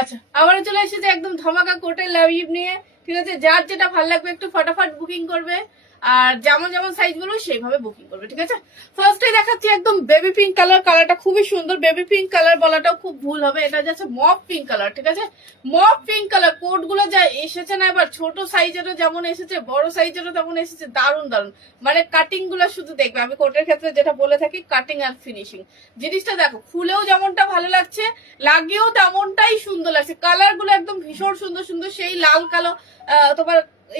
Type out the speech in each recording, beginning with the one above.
আচ্ছা, আবার চলে এসেছে একদম ধামাকা কোটের লাইভ নিয়ে। ঠিক আছে, যার যেটা ভালো লাগবে একটু ফটাফট বুকিং করবে, আর যেমন যেমন সাইজ বলবো সেইভাবে বুকিং করবে। ঠিক আছে, ফার্স্টে দেখাচ্ছি একদম বেবি পিঙ্ক কালার। কালারটা খুবই সুন্দর। বেবি পিঙ্ক কালার বলাটাও খুব ভুল হবে, এটা যাচ্ছে মফ পিঙ্ক কালার। ঠিক আছে, মফ পিঙ্ক কালার। কোট গুলো যা এসেছে না এবার, ছোট সাইজেরও যেমন এসেছে, বড় সাইজেরও তেমন এসেছে। দারুণ দারুণ, মানে কাটিং গুলো শুধু দেখবে। আমি কোটের ক্ষেত্রে যেটা বলে থাকি, কাটিং আর ফিনিশিং। জিনিসটা দেখো, খুলেও যেমনটা ভালো লাগছে, লাগেও তেমনটাই সুন্দর লাগছে। কালার গুলো একদম ভীষণ সুন্দর সুন্দর। সেই লাল কালো তোমার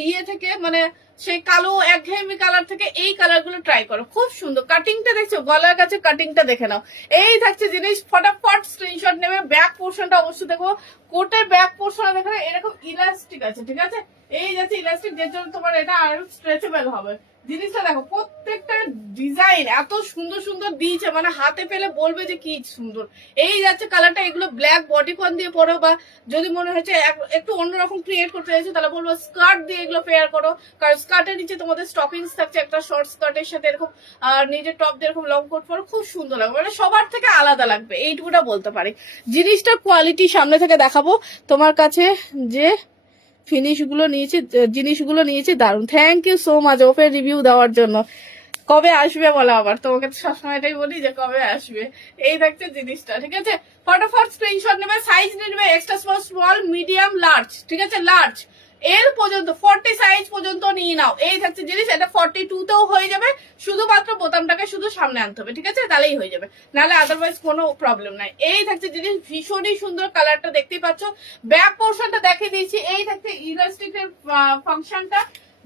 ইয়ে থেকে, মানে সেই কালো একঘেয়েমি কালার থেকে এই কালার গুলো ট্রাই করো, খুব সুন্দর। কাটিংটা দেখছো, গলার কাছে কাটিংটা দেখে নাও। এই থাকছে জিনিস, ফটাফট স্ক্রিনশট নেবে। ব্যাক পোর্শনটা অবশ্যই দেখো, কোটের ব্যাক পোর্শনে দেখো এরকম ইলাস্টিক আছে। ঠিক আছে, এই যাচ্ছে ইলাস্টিক, যে জন্য তোমার এটা আরো স্ট্রেচেবল হবে। জিনিসটা দেখো, প্রত্যেকটা ডিজাইন এত সুন্দর সুন্দর দিয়েছে, মানে হাতে পেলে বলবে যে কি সুন্দর। এই যাচ্ছে কালারটা। এগুলো ব্ল্যাক বডিকন দিয়ে পরো, বা যদি মনে হচ্ছে একটু অন্যরকম ক্রিয়েট করতে চাইছো, তাহলে বলবো স্কার্ট দিয়ে এগুলো পেয়ার করো। কারণ স্কার্টের নিচে তোমাদের স্টকিংস থাকছে, একটা শর্ট স্কার্টের সাথে এরকম আর নিজের টপ দিয়ে এরকম লং কোট পরো, খুব সুন্দর লাগবে। মানে সবার থেকে আলাদা লাগবে, এইটুকুটা বলতে পারি। জিনিসটার কোয়ালিটি সামনে থেকে দেখাবো তোমার কাছে, যে জিনিসগুলো নিয়েছি দারুন। Thank you so much open review দেওয়ার জন্য। কবে আসবে বলো আবার, তোমাকে তো সবসময় এটাই বলি যে কবে আসবে। এই থাকছে জিনিসটা। ঠিক আছে, ফটাফট স্ক্রিনশট নেবে। সাইজ নেবে extra small, small, medium, large. ঠিক আছে, লার্জ এর পর্যন্ত 40 সাইজ পর্যন্ত নিয়ে নাও। এই থাকছে জিনিস, এটা 42 তেও হয়ে যাবে। শুধুমাত্র বোতামটাকে শুধু সামনে আনতে হবে। ঠিক আছে, তাহলেই হয়ে যাবে, নাহলে আদারওয়াইজ কোনো প্রবলেম নাই। এই থাকছে জিনিস, ভীষণই সুন্দর। কালারটা দেখতেই পাচ্ছ। ব্যাক পোর্শনটা দেখিয়ে দিয়েছি। এই থাকছে ইলাস্টিকের ফাংশনটা,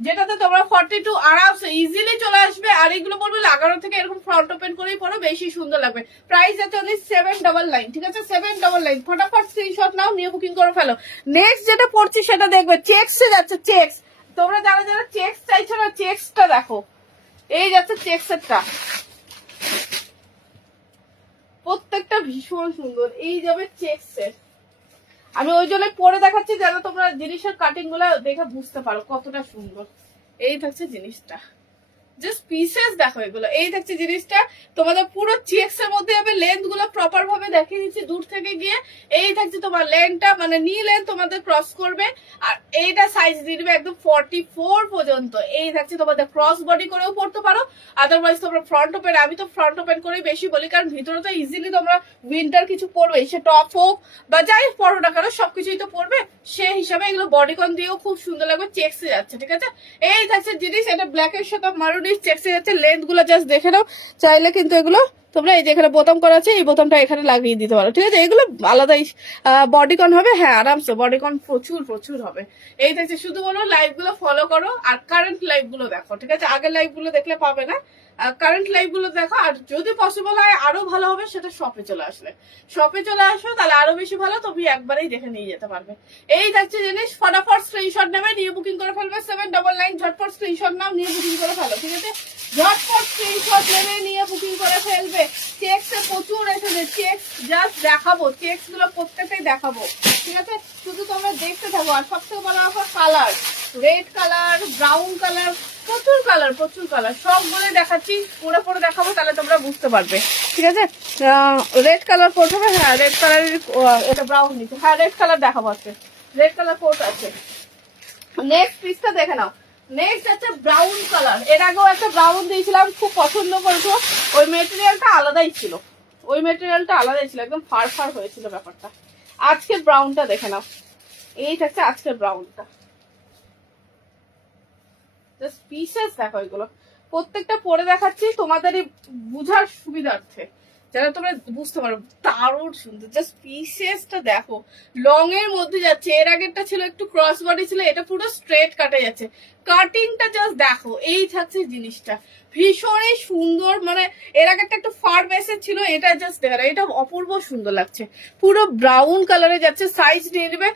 যেটাতে তোমরা 42 আরামসে ইজিলি চলে আসবে। আর এগুলো বলবো 11 থেকে এরকম ফ্রন্ট ওপেন করেই পড়ো, বেশি সুন্দর লাগবে। প্রাইস আছে অনলি 799। ঠিক আছে, 799। ফটাফট স্ক্রিনশট নাও, নিয়ে বুকিং করে ফেলো। নেক্সট যেটা পড়ছি সেটা দেখবে, চেক্স এ যাচ্ছে। চেক্স, তোমরা যারা যারা চেক্স চাইছো না, চেক্সটা দেখো। এই যাচ্ছে চেক্সেরটা, প্রত্যেকটা ভীষণ সুন্দর। এই যাবে চেক্সের। আমি ওই জন্য পরে দেখাচ্ছি যেন তোমরা জিনিসের কাটিং গুলা দেখে বুঝতে পারো কতটা সুন্দর। এই থাকছে জিনিসটা, জাস্ট পিসেস দেখো এগুলো। এই থাকছে জিনিসটা, তোমাদের পুরো চেক্স এর মধ্যে হবে। লেন্থ গুলো প্রপার ভাবে দেখিয়ে দিচ্ছি দূর থেকে গিয়ে। এই থাকছে তোমার লেন্থটা, মানে নি লেন্থ তোমাদের ক্রস করবে। আর এইটা সাইজ দিয়ে দিবে একদম 44 পর্যন্ত। এই থাকছে তোমাদের ক্রস বডি করেও পড়তে পারো, আদারওয়াইজ তোমরা ফ্রন্ট ওপেন। আমি তো ফ্রন্ট ওপেন করেই বেশি বলি, কারণ ভিতরে তো ইজিলি তোমরা উইন্টার কিছু পরবে, সে টপ হোক বা যাই পরো না কেন, সবকিছুই তো পরবে। সেই হিসাবে এগুলো বডিকন দিয়েও খুব সুন্দর লাগবে। চেক্সে যাচ্ছে। ঠিক আছে, এই থাকছে জিনিস, এটা ব্ল্যাক এর সাথে মারুনি চেক্সে যাচ্ছে। লেন্থ গুলো জাস্ট দেখে নাও। চাইলে কিন্তু এগুলো তোমরা এই যে এখানে বোতাম করা আছে, এই বোতামটা এখানে লাগিয়ে দিতে পারো। ঠিক আছে, এগুলো আলাদাই বডিকন হবে। হ্যাঁ, আরামসে বডিকন প্রচুর প্রচুর হবে। এই থাকছে, শুধু বলো লাইভ গুলো ফলো করো আর কারেন্ট লাইভ গুলো দেখো। ঠিক আছে, আগের লাইভ গুলো দেখলে পাবে না, কারেন্ট লাইভ গুলো দেখো। আর যদি পসিবল হয় আরো ভালো হবে, সেটা শপে চলে আসলে। শপে চলে আসো, তাহলে আরো বেশি ভালো, তুমি একবারেই দেখে নিয়ে যেতে পারবে। এই থাকছে জিনিস, ফটাফট স্ক্রিনশট নেবে, নিয়ে বুকিং করে ফেলবে। 799। ঝটপট স্ক্রিনশট নাও, নিয়ে বুকিং করে ফেলো। ঠিক আছে, ঝটপট স্ক্রিনশট নেবে, নিয়ে বুকিং করে ফেলবে। চেক্স এ প্রচুর এসেছে। চেক্স জাস্ট দেখাবো, চেক্স গুলো প্রত্যেকটাই দেখাবো। ঠিক আছে, শুধু তোমরা দেখতে থাকো। আর সবথেকে বড় ব্যাপার, colour, red colour, brown colour, প্রচুর কালার, প্রচুর কালার। সবগুলো দেখাচ্ছি, পরে পরে দেখাবো, তাহলে তোমরা বুঝতে পারবে। ঠিক আছে, রেড কালার প্রথমে। হ্যাঁ, রেড কালারের এটা ব্রাউন নিচে। হ্যাঁ, রেড কালার দেখাবো আজকে। রেড কালার কোট আছে। নেক্সট পিসটা দেখে নাও। নেক্সট আছে ব্রাউন কালার। এর আগেও একটা ব্রাউন দিয়েছিলাম, খুব পছন্দ করেছো। ওই মেটেরিয়ালটা আলাদাই ছিল, ওই মেটেরিয়ালটা আলাদাই ছিল, একদম ফার ফার হয়েছিল ব্যাপারটা। আজকের ব্রাউনটা দেখে নাও। এই থাকছে আজকের ব্রাউনটা। জাস্ট পিসেস দেখো এগুলো, প্রত্যেকটা পরে দেখাচ্ছি তোমাদের বুঝার সুবিধার্থে, যারা তোমরা বুঝতে পারো। দারুণ সুন্দর, জাস্ট পিসেসটা দেখো। লং এর মধ্যে যাচ্ছে। এর আগেরটা ছিল একটু ক্রস বডি ছিল, এটা পুরো স্ট্রেট কাটে যাচ্ছে। কাটিংটা জাস্ট দেখো। এই থাকছে জিনিসটা, ভীষণই সুন্দর। মানে এর আগেরটা একটু ফার বেসের ছিল, এটা জাস্ট দেখো, এটা অপূর্ব সুন্দর লাগছে। পুরো ব্রাউন কালারে যাচ্ছে। সাইজ নিয়ে নেবে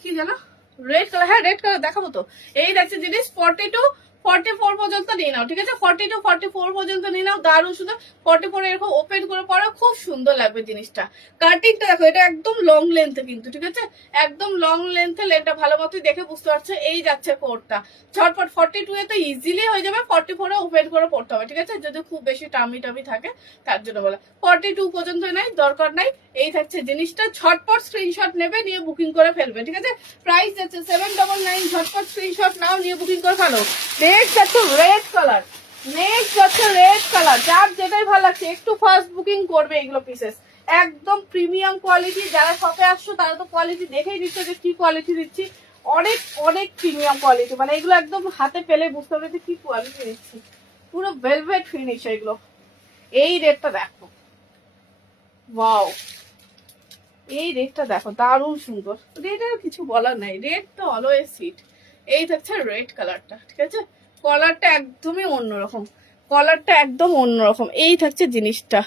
কি জানো, রেড কালার। হ্যাঁ, রেড কালার দেখাবো তো। এই দেখছে জিনিস, 42 44 পর্যন্ত নিয়ে নাও, ঠিক আছে? 42 44 পর্যন্ত নিয়ে নাও, দারুণ সুন্দর। 44 এরকম ওপেন করে পরো, খুব সুন্দর লাগবে জিনিসটা। কাটিংটা দেখো, এটা একদম লং লেন্থে কিন্তু, ঠিক আছে? একদম লং লেন্থে, লেন্থটা ভালো মতো দেখে বুঝতে পারছো। এই যাচ্ছে কোটটা ঝটপট। 42 এ তো ইজিলি হয়ে যাবে, 44 এ ওপেন করে পড়তে হবে, ঠিক আছে? যদি খুব বেশি টামি টামি থাকে তার জন্য বলা। 42 পর্যন্ত নাই, দরকার নাই। এই থাকছে জিনিসটা, ঝটপট স্ক্রিনশট নেবে, নিয়ে বুকিং করে ফেলবে, ঠিক আছে? প্রাইস যাচ্ছে 799, ঝটপট স্ক্রিনশট নাও, নিয়ে বুকিং করে ফেলো। নেক্সট যাচ্ছে রেড কালার, নেক্সট যাচ্ছে রেড কালার। যার যেটাই ভালো লাগছে একটু ফার্স্ট বুকিং করবে। এগুলো পিসেস একদম প্রিমিয়াম কোয়ালিটি। যারা শপে আসছো তারা তো কোয়ালিটি দেখেই দিচ্ছ যে কি কোয়ালিটি দিচ্ছি। অনেক অনেক প্রিমিয়াম কোয়ালিটি, মানে এগুলো একদম হাতে পেলে বুঝতে পারবে যে কি কোয়ালিটি দিচ্ছি। পুরো ভেলভেট ফিনিশ এগুলো। এই রেডটা দেখো, ওয়াও, এই রেডটা দেখো, দারুণ সুন্দর। রেডের কিছু বলার নাই, রেড তো অলওয়েজ হিট। এই থাকছে রেড কালারটা, ঠিক আছে? কলারটা একদমই অন্যরকম, কলারটা একদম অন্যরকম। এই থাকছে জিনিসটা,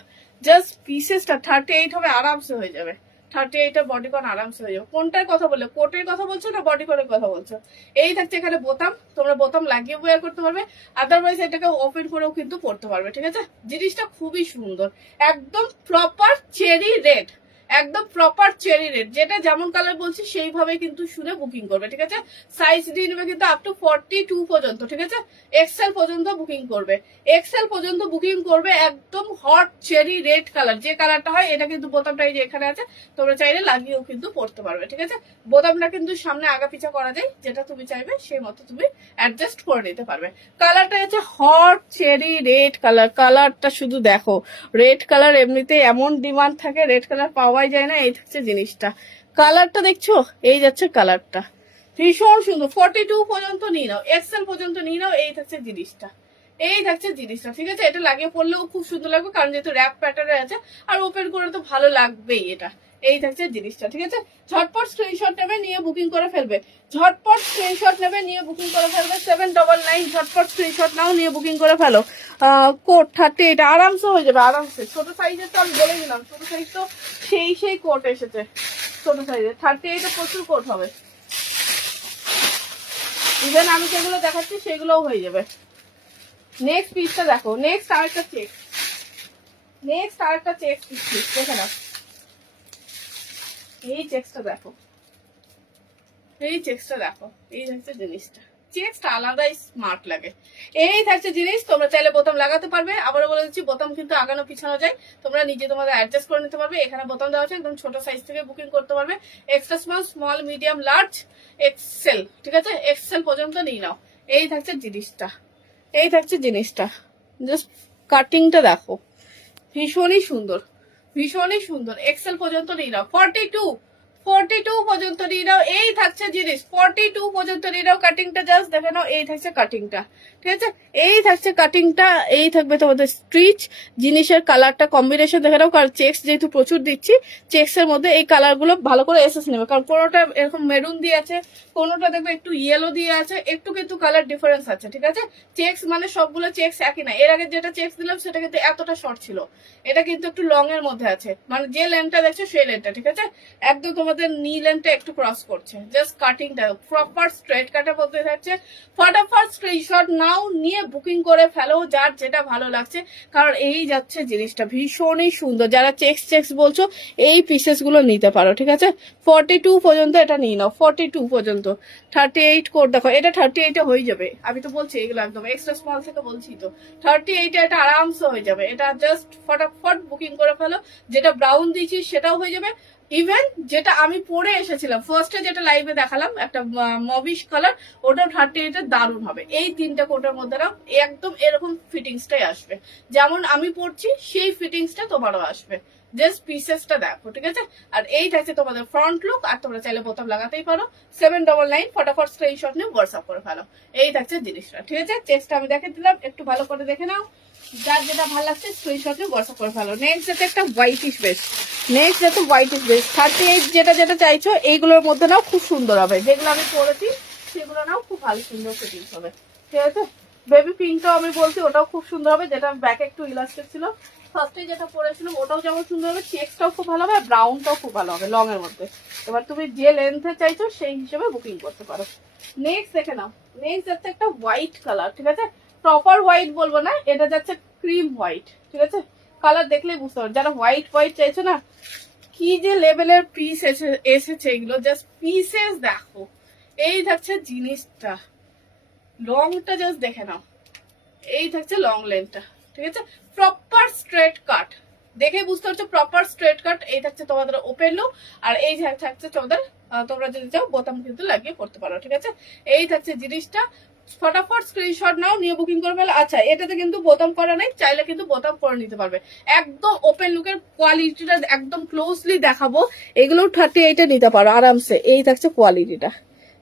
জাস্ট পিসেসটা 38 হবে, আরামসে হয়ে যাবে। 38 বডি কন আরামসে হয়ে যাবে। কোনটার কথা বললে, কোটের কথা বলছো না বডি কনের কথা বলছো? এই থাকছে এখানে বোতাম, তোমরা বোতাম লাগিয়ে ওয়্যার করতে পারবে, আদারওয়াইজ এটাকে ওপেন করেও কিন্তু পড়তে পারবে, ঠিক আছে? জিনিসটা খুবই সুন্দর, একদম প্রপার চেরি রেড, একদম প্রপার চেরি রেড। যেটা যেমন কালার বলছি সেইভাবে কিন্তু শুনে বুকিং করবে, ঠিক আছে? সাইজ দিয়ে নেবে কিন্তু আপ টু 42 পর্যন্ত, ঠিক আছে? এক্সেল পর্যন্ত বুকিং করবে, এক্সেল পর্যন্ত বুকিং করবে। একদম হট চেরি রেড কালার, যে কালারটা হয়। এটা কিন্তু বোতামটা এই যে এখানে আছে, তোমরা চাইলে লাগিয়েও কিন্তু পড়তে পারবে, ঠিক আছে? বোতামটা কিন্তু সামনে আগা পিছা করা যায়, যেটা তুমি চাইবে সেই মতো তুমি অ্যাডজাস্ট করে নিতে পারবে। কালারটা হচ্ছে হট চেরি রেড কালার। কালারটা শুধু দেখো, রেড কালার এমনিতে এমন ডিমান্ড থাকে, রেড কালার পাওয়াই যায় না। এই থাকছে জিনিসটা, কালারটা দেখছো? এই যাচ্ছে কালারটা, ভীষণ সুন্দর। 42 পর্যন্ত নিয়ে নাও, এক্সেল পর্যন্ত নিয়ে নাও। এই থাকছে জিনিসটা, এই থাকছে জিনিসটা, ঠিক আছে? এটা লাগিয়ে পড়লেও খুব সুন্দর লাগবে, কারণ যেহেতু র্যাপ প্যাটার্নে আছে, আর ওপেন করে তো ভালো লাগবেই এটা। এই থাকছে জিনিসটা, ঠিক আছে? ঝটপট স্ক্রিনশট নেবে, নিয়ে বুকিং করে ফেলবে, ঝটপট স্ক্রিনশট নেবে, নিয়ে বুকিং করে ফেলবে। 799, ঝটপট স্ক্রিনশট নাও, নিয়ে বুকিং করে ফেলো। কোট 38 আরামসে হয়ে যাবে, আরামসে। ছোট সাইজের তো আমি বলে দিলাম, ছোট সাইজ তো সেই কোট এসেছে ছোট সাইজের। 38 প্রচুর কোট হবে, ইভেন আমি যেগুলো দেখাচ্ছি সেগুলোও হয়ে যাবে। নেক্সট পিসটা দেখো, নেক্সট আরেকটা চেক, নেক্সট আরেকটা চেক পিস দেখে নাও। এই চেকসটা দেখো, এই চেকসটা দেখো। এই হচ্ছে জিনিসটা, চেকসটা আলাদাই স্মার্ট লাগে। এই থাকছে জিনিস, তোমরা চাইলে বোতাম লাগাতে পারবে। আবারও বলে দিচ্ছি, বোতাম কিন্তু আগানো পিছানো যায়, তোমরা নিজে তোমাদের অ্যাডজাস্ট করে নিতে পারবে। এখানে বোতাম দেওয়া আছে, একদম ছোট সাইজ থেকে বুকিং করতে পারবে। Extra small, small, medium, large, XL, ঠিক আছে? এক্সেল পর্যন্ত নিয়ে নাও। এই থাকছে জিনিসটা, এই থাকছে জিনিসটা। জাস্ট কাটিংটা দেখো, ভীষণই সুন্দর, ভীষণই সুন্দর। এক্সেল পর্যন্ত নিয়ে নাও। 42 পর্যন্ত নিয়ে নাও। এই থাকছে জিনিস, 42 পর্যন্ত নিয়ে নাও। কাটিংটা জাস্ট দেখে নাও, এই থাকছে কাটিংটা, ঠিক আছে? এই থাকছে কাটিংটা, এই থাকবে তোমাদের স্ট্রিচ। জিনিসের কালারটা কম্বিনেশন দেখে নাও, কারণ চেক্স যেহেতু প্রচুর দিচ্ছি, চেক্স এর মধ্যে এই কালার গুলো ভালো করে এসেস নেবে, কারণ কোনোটা এরকম মেরুন দিয়ে আছে, কোনোটা দেখবে একটু ইয়েলো দিয়ে আছে, একটু কিন্তু কালার ডিফারেন্স আছে, ঠিক আছে? চেক্স মানে সবগুলো চেক্স একই না। এর আগে যেটা চেক্স দিলাম সেটা কিন্তু এতটা শর্ট ছিল, এটা কিন্তু একটু লং এর মধ্যে আছে, মানে যে লেন্থটা দেখছো সেই লেন্থটা, ঠিক আছে? একদম তোমাদের নি লেন্থটা একটু ক্রস করছে। জাস্ট কাটিংটা প্রপার স্ট্রেট কাটের মধ্যে থাকছে। ফটাফট স্ক্রিনশট নাও, নিয়ে বুকিং করে ফেলো, যার যেটা ভালো লাগছে। কারণ এই যাচ্ছে জিনিসটা ভীষণই সুন্দর। যারা চেক্স বলছো, এই পিসেস গুলো নিতে পারো, ঠিক আছে? 42 পর্যন্ত এটা নিয়ে নাও, 42 পর্যন্ত। 38 কোড দেখো, এটা 38 হয়ে যাবে। আমি তো বলছি এগুলো একদম এক্সট্রা স্মল থেকে বলছি তো, 38 এটা আরামসে হয়ে যাবে। এটা জাস্ট ফটাফট বুকিং করে ফেলো। যেটা ব্রাউন দিয়েছি সেটাও হয়ে যাবে। ইভেন যেটা আমি পরে এসেছিলাম ফার্স্টে, যেটা লাইভে দেখালাম একটা মবিশ কালার, ওটাও 38 দারুণ হবে। এই তিনটা কোটের মধ্যে না একদম এরকম ফিটিংসটাই আসবে, যেমন আমি পরছি সেই ফিটিংসটা তোমারও আসবে। জাস্ট পিসেসটা দেখো, ঠিক আছে? আর এই থাকছে তোমাদের ফ্রন্ট লুক, আর তোমরা চাইলে বোতাম লাগাতেই পারো। 799, ফটাফট স্ক্রিনশট নিয়ে হোয়াটসঅ্যাপ করে ফেলো। এই থাকছে জিনিসটা, ঠিক আছে? চেকটা আমি দেখে দিলাম, একটু ভালো করে দেখে নাও। যার যেটা ভালো লাগছে স্ক্রিনশট নিয়ে হোয়াটসঅ্যাপ করে ফেলো। নেক্সট যাতে একটা হোয়াইটিশ বেস, নেক্সট যাতে হোয়াইটিশ বেস 38 যেটা চাইছো এইগুলোর মধ্যে নাও, খুব সুন্দর হবে। যেগুলো আমি পরেছি সেগুলো নাও, খুব ভালো সুন্দর ফিটিংস হবে, ঠিক আছে? বেবি পিঙ্কটাও আমি বলছি, ওটাও খুব সুন্দর হবে, যেটা ব্যাকে একটু ইলাস্টিক ছিল। ফার্স্টে যেটা পরেছিলাম ওটাও যেমন সুন্দর হবে, চেক্সটাও খুব ভালো হবে, ব্রাউনটাও খুব ভালো হবে লং এর মধ্যে। এবার তুমি যে লেন্থে চাইছো সেই হিসেবে বুকিং করতে পারো। নেক্সট দেখে নাও, নেক্সট যাচ্ছে একটা হোয়াইট কালার, ঠিক আছে, প্রপার হোয়াইট বলবো না, এটা যাচ্ছে ক্রিম হোয়াইট, ঠিক আছে, কালার দেখলেই বুঝতে পারো। যারা হোয়াইট হোয়াইট চাইছো না, কি যে লেভেলের পিস এসেছে এগুলো, জাস্ট পিসেস দেখো। এই থাকছে জিনিসটা, লংটা জাস্ট দেখে নাও, এই থাকছে লং লেন্থটা, ঠিক আছে, প্রপার স্ট্রেট কাট, দেখে বুঝতে পারছো প্রপার স্ট্রেট কাট। এই থাকছে তোমাদের ওপেন লুক, আর এই থাকছে তোমাদের, তোমরা যদি চাও বোতাম কিন্তু লাগিয়ে পড়তে পারো, ঠিক আছে। এই থাকছে জিনিসটা, ফটাফট স্ক্রিনশট নাও, নিয়ে বুকিং করে ফেলো। আচ্ছা, এটাতে কিন্তু বোতাম করা নাই, চাইলে কিন্তু বোতাম করে নিতে পারবে। একদম ওপেন লুকের কোয়ালিটিটা একদম ক্লোজলি দেখাবো, এগুলো 38 নিতে পারো আরামসে। এই থাকছে কোয়ালিটিটা,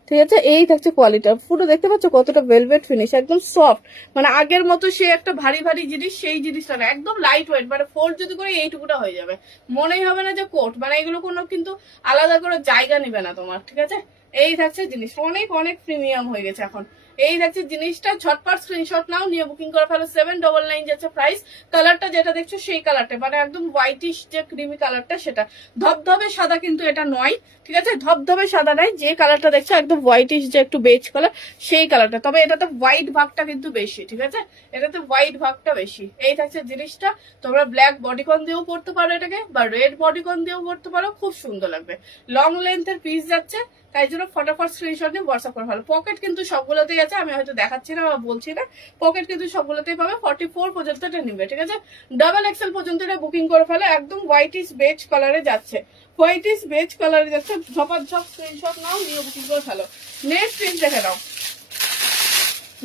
ঠিক আছে, এই থাকছে কোয়ালিটি। পুরো দেখতে পাচ্ছ কতটা ভেলভেট ফিনিশ, একদম সফট, মানে আগের মতো সে একটা ভারী ভারী জিনিস সেই জিনিসটা না, একদম লাইট ওয়েট, মানে ফোল্ড যদি করে এইটুকুটা হয়ে যাবে, মনেই হবে না যে কোট, মানে এগুলো কোনো কিন্তু আলাদা করে জায়গা নিবে না তোমার, ঠিক আছে। এই থাকছে জিনিস, অনেক অনেক প্রিমিয়াম হয়ে গেছে এখন। এই থাকছে জিনিসটা, ঝটপট স্ক্রিনশট নাও, নিয়ে বুকিং করে ফেলো। 799 যাচ্ছে প্রাইস। কালারটা যেটা দেখছো সেই কালারটা, মানে একদম হোয়াইটিশ যে ক্রিমি কালারটা, সেটা ধবধবে সাদা কিন্তু এটা নয়, ঠিক আছে, ধবধবে সাদা নাই, যে কালারটা দেখছো একদম হোয়াইটিশ যে একটু বেজ কালার সেই কালারটা, তবে এটাতে হোয়াইট ভাগটা কিন্তু বেশি, ঠিক আছে, এটাতে হোয়াইট ভাগটা বেশি। এই থাকছে জিনিসটা, তোমরা ব্ল্যাক বডিকন দিয়েও পড়তে পারো এটাকে, বা রেড বডিকন দিয়েও পড়তে পারো, খুব সুন্দর লাগবে। লং লেন্থের পিস যাচ্ছে, তাই জন্য ফটাফট স্ক্রিনশট নিয়ে হোয়াটসঅ্যাপ করে ভালো। পকেট কিন্তু সবগুলোতেই আছে, আমি হয়তো দেখাচ্ছি না বা বলছি না, পকেট কিন্তু সবগুলোতেই পাবে। 44 পর্যন্ত এটা নিবে, ঠিক আছে, ডাবল এক্সেল পর্যন্ত এটা বুকিং করে ফেলো। একদম হোয়াইটিশ বেজ কালারে যাচ্ছে, হোয়াইটিশ বেজ কালারে যাচ্ছে, ঝপাঝপ স্ক্রিনশট নাও, নিয়ে বুকিং করে ফেলো। নেক্সট পিস দেখে নাও,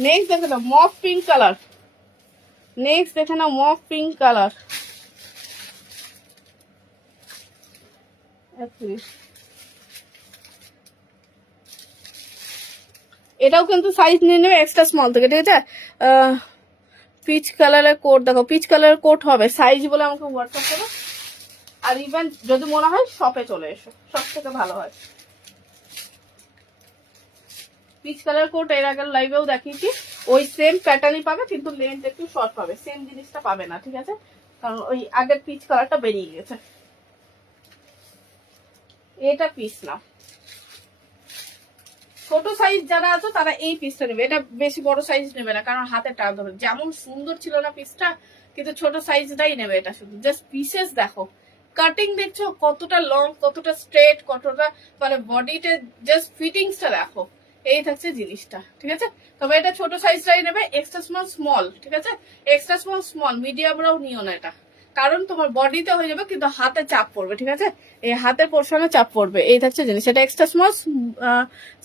নেক্সট দেখে নাও মফ পিঙ্ক কালার, নেক্সট দেখে নাও মফ পিঙ্ক কালার। এটাও কিন্তু সাইজ নিয়ে নেবে এক্সট্রা স্মল থেকে, ঠিক আছে। পিচ কালারের কোট দেখো, পিচ কালারের কোট হবে, সাইজ বলে আমাকে হোয়াটসঅ্যাপ করো। আর ইভেন যদি মনে হয় শপে চলে এসো, সব থেকে ভালো হয়। পিচ কালার কোট এর আগের লাইভেও দেখিয়েছি, ওই সেম প্যাটার্নই পাবে, কিন্তু লেন্থ একটু শর্ট পাবে, সেম জিনিসটা পাবে না, ঠিক আছে, কারণ ওই আগের পিচ কালারটা বেরিয়ে গেছে। এটা পিস না, ছোট সাইজ যারা আছে তারা এই পিসটা নেবে, এটা বেশি বড় সাইজ নেবে না, কারণ হাতে টান ধরবে। যেমন সুন্দর ছিল না পিসটা, কিন্তু ছোট সাইজটাই নেবে এটা, শুধু জাস্ট পিসেস দেখো, কাটিং দেখছো কতটা লং, কতটা স্ট্রেট, কতটা মানে বডিতে জাস্ট ফিটিংসটা দেখো। এই থাকছে জিনিসটা, ঠিক আছে, তবে এটা ছোট সাইজটাই নেবে, এক্সট্রা স্মল স্মল, ঠিক আছে, এক্সট্রা স্মল স্মল মিডিয়ামরাও নিও না এটা, কারণ তোমার বডিতে হয়ে যাবে কিন্তু হাতে চাপ পড়বে, ঠিক আছে, এই হাতের পোর্শনে চাপ পড়বে। এই থাকছে জিনিস, এটা এক্সট্রা স্মল।